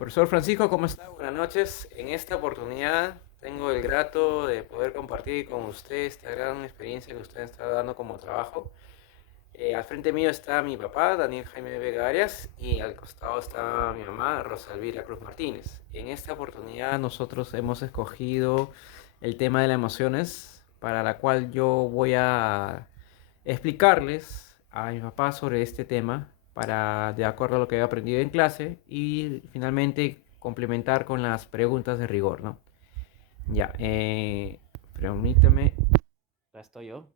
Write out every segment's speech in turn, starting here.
Profesor Francisco, ¿cómo está? Buenas noches. En esta oportunidad tengo el grato de poder compartir con usted esta gran experiencia que usted está dando como trabajo. Al frente mío está mi papá, Daniel Jaime Vega Arias, y al costado está mi mamá, Rosa Elvira Cruz Martínez. En esta oportunidad nosotros hemos escogido el tema de las emociones, para la cual yo voy a explicarles a mi papá sobre este tema para, de acuerdo a lo que he aprendido en clase, y finalmente complementar con las preguntas de rigor, ¿no? Ya, permítame, ya estoy yo.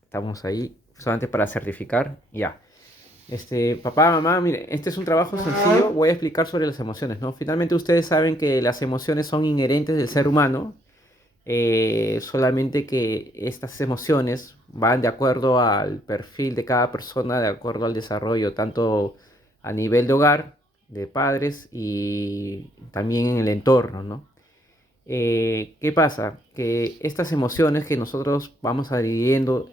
Estamos ahí, solamente para certificar, ya. Papá, mamá, mire, este es un trabajo sencillo, voy a explicar sobre las emociones, ¿no? Finalmente ustedes saben que las emociones son inherentes del ser humano, solamente que estas emociones van de acuerdo al perfil de cada persona, de acuerdo al desarrollo, tanto a nivel de hogar, de padres y también en el entorno, ¿no? ¿Qué pasa? Que estas emociones que nosotros vamos adquiriendo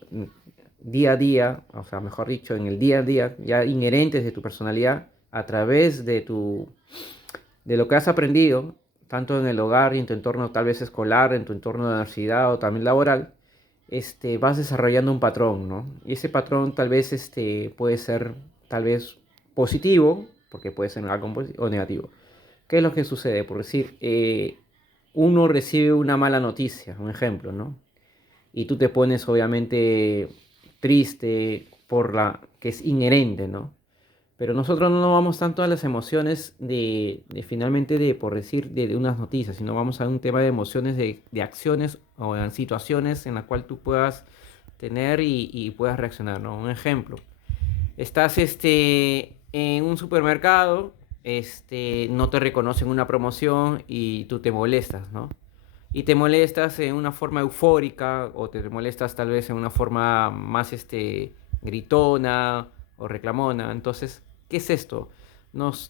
día a día, o sea, mejor dicho, en el día a día, ya inherentes de tu personalidad, a través de lo que has aprendido, tanto en el hogar y en tu entorno tal vez escolar, en tu entorno de universidad o también laboral, vas desarrollando un patrón, ¿no? Y ese patrón tal vez puede ser tal vez positivo, porque puede ser algo positivo o negativo. ¿Qué es lo que sucede? Por decir, uno recibe una mala noticia, un ejemplo, ¿no? Y tú te pones obviamente triste por la que es inherente, ¿no? Pero nosotros no nos vamos tanto a las emociones finalmente de, por decir, de unas noticias, sino vamos a un tema de emociones de acciones o en situaciones en la cual tú puedas tener y puedas reaccionar, ¿no? Un ejemplo, estás en un supermercado, no te reconocen una promoción y tú te molestas, ¿no? Y te molestas en una forma eufórica o te molestas tal vez en una forma más gritona o reclamona. Entonces, ¿qué es esto?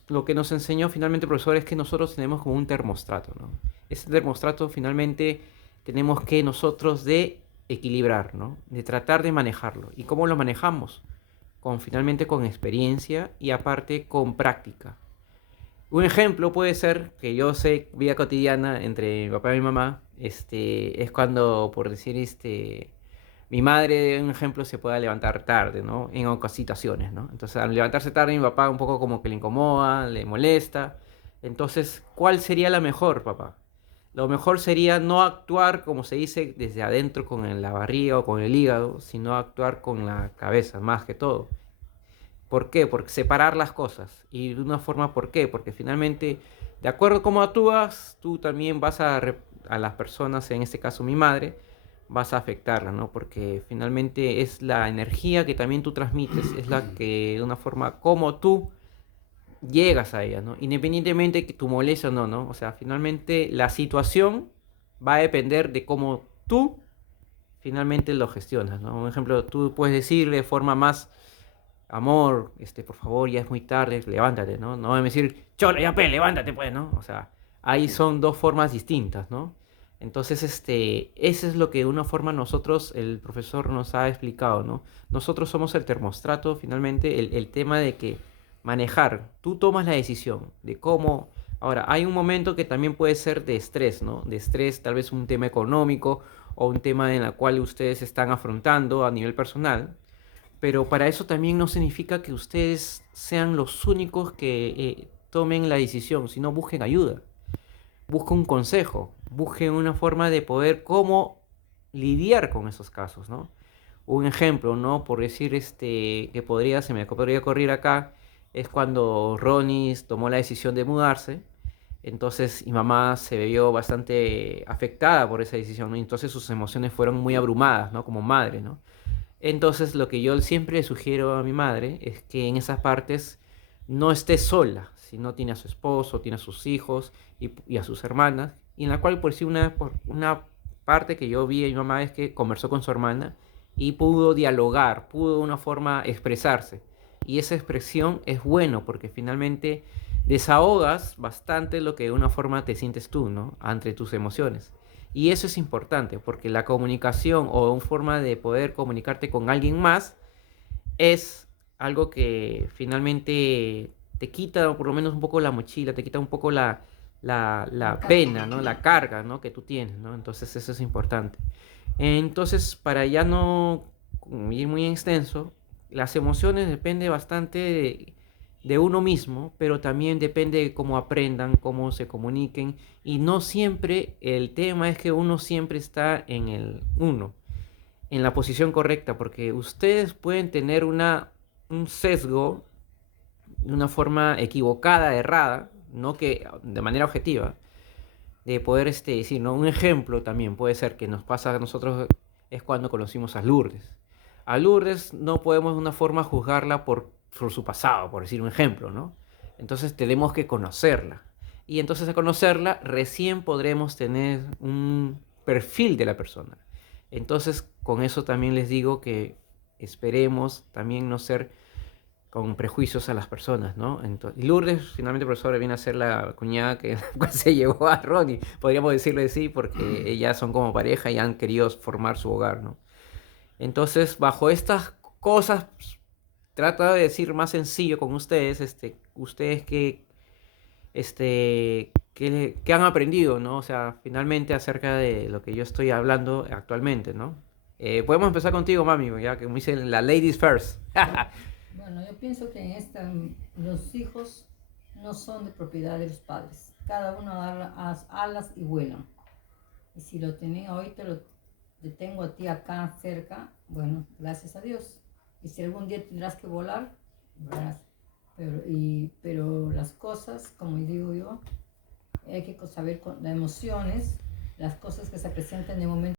Lo que nos enseñó finalmente el profesor es que nosotros tenemos como un termostrato, ¿no? Ese termostrato finalmente tenemos que nosotros de equilibrar, ¿no? De tratar de manejarlo. ¿Y cómo lo manejamos? Finalmente con experiencia y aparte con práctica. Un ejemplo puede ser que yo sé, vida cotidiana entre mi papá y mi mamá, es cuando, por decir, mi madre, un ejemplo, se pueda levantar tarde, ¿no? En otras situaciones, ¿no? Entonces, al levantarse tarde, mi papá un poco como que le incomoda, le molesta. Entonces, ¿cuál sería la mejor, papá? Lo mejor sería no actuar, como se dice, desde adentro con la barriga o con el hígado, sino actuar con la cabeza, más que todo. ¿Por qué? Porque separar las cosas. Y de una forma, ¿por qué? Porque finalmente, de acuerdo a cómo actúas, tú también vas a las personas, en este caso mi madre, vas a afectarla, ¿no? Porque finalmente es la energía que también tú transmites, es la que de una forma como tú llegas a ella, ¿no? Independientemente que tu molestia o no, ¿no? O sea, finalmente la situación va a depender de cómo tú finalmente lo gestionas, ¿no? Un ejemplo, tú puedes decir de forma más amor, por favor, ya es muy tarde, levántate, ¿no? No va a decir, cholo, ya pe, levántate, pues, ¿no? O sea, ahí son dos formas distintas, ¿no? Entonces, eso es lo que de una forma nosotros, el profesor nos ha explicado, ¿no? Nosotros somos el termostrato, finalmente, el tema de que manejar, tú tomas la decisión de cómo. Ahora, hay un momento que también puede ser de estrés, ¿no? De estrés, tal vez un tema económico o un tema en el cual ustedes están afrontando a nivel personal, pero para eso también no significa que ustedes sean los únicos que tomen la decisión, sino busquen ayuda, busquen un consejo, busquen una forma de poder cómo lidiar con esos casos, ¿no? Un ejemplo, ¿no? Por decir que se me podría ocurrir acá, es cuando Ronis tomó la decisión de mudarse. Entonces mi mamá se vio bastante afectada por esa decisión, ¿no? Entonces sus emociones fueron muy abrumadas, ¿no? Como madre, ¿no? Entonces lo que yo siempre le sugiero a mi madre es que en esas partes no esté sola, sino tiene a su esposo, tiene a sus hijos y a sus hermanas, y en la cual por sí por una parte que yo vi a mi mamá es que conversó con su hermana y pudo dialogar, pudo de una forma expresarse. Y esa expresión es bueno porque finalmente desahogas bastante lo que de una forma te sientes tú, ¿no? Ante tus emociones. Y eso es importante porque la comunicación o una forma de poder comunicarte con alguien más es algo que finalmente te quita por lo menos un poco la mochila, te quita un poco La la carga. pena, ¿no? La carga, ¿no? Que tú tienes, ¿no? Entonces eso es importante. Entonces, para ya no ir muy extenso, las emociones depende bastante de uno mismo, pero también depende de cómo aprendan, cómo se comuniquen, y no siempre el tema es que uno siempre está en el uno, en la posición correcta, porque ustedes pueden tener un sesgo de una forma equivocada, errada, no que de manera objetiva, de poder decir, ¿no? Un ejemplo también puede ser que nos pasa a nosotros es cuando conocimos a Lourdes. A Lourdes no podemos de una forma juzgarla por su pasado, por decir un ejemplo, ¿no? Entonces tenemos que conocerla. Y entonces a conocerla recién podremos tener un perfil de la persona. Entonces con eso también les digo que esperemos también no ser con prejuicios a las personas, ¿no? Entonces, y Lourdes, finalmente, profesora, viene a ser la cuñada que se llevó a Ronnie, podríamos decirle sí, porque ellas son como pareja y han querido formar su hogar, ¿no? Entonces, bajo estas cosas, trata de decir más sencillo con ustedes, ustedes que han aprendido, ¿no? O sea, finalmente acerca de lo que yo estoy hablando actualmente, ¿no? Podemos empezar contigo, mami, ya que me dicen la ladies first. Bueno, yo pienso que en esta los hijos no son de propiedad de los padres. Cada uno da las alas y vuelan. Y si lo tenía hoy, te tengo a ti acá cerca, bueno, gracias a Dios. Y si algún día tendrás que volar, volarás. Pero las cosas, como digo yo, hay que saber con las emociones, las cosas que se presentan de momento.